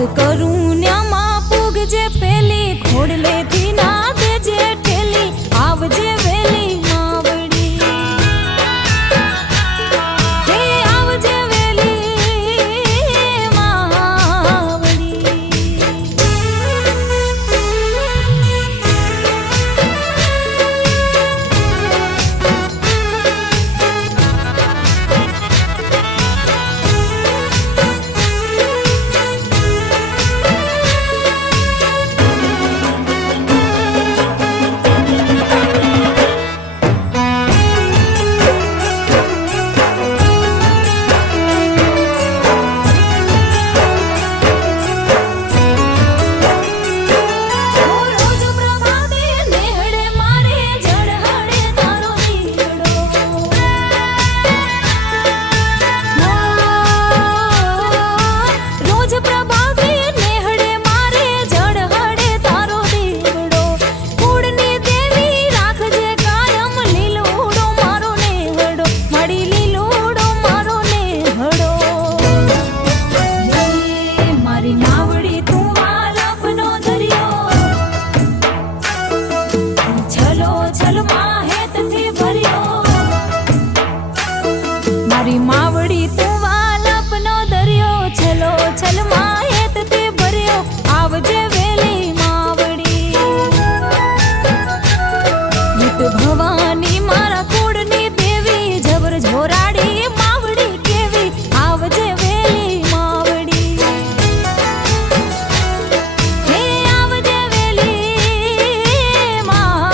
વાત કરું ન્યામાં પૂગજે પેલી ખોડલેથી ના દેજે ઠેલી આવજે વેલી માવડી હે આવજે વેલી માવડી મારી માવડી તું વાલપનો દરિયો છલો છલમાં હેતથી ભર્યો આવજે વેલી માવડી નિત ભવાની મારા કુળની દેવી જબર જોરાડી માવડી કેવી આવજે વેલી માવડી હે આવજે વેલી માવડી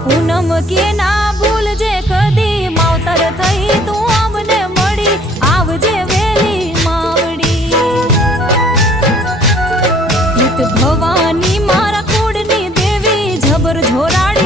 પૂનમ કે ના ભૂલજે કદી માવતર થઈ તું અમને મળી આવજે વેલી માવડી નિત ભવાની મારા કુળની દેવી જબર જોરાડી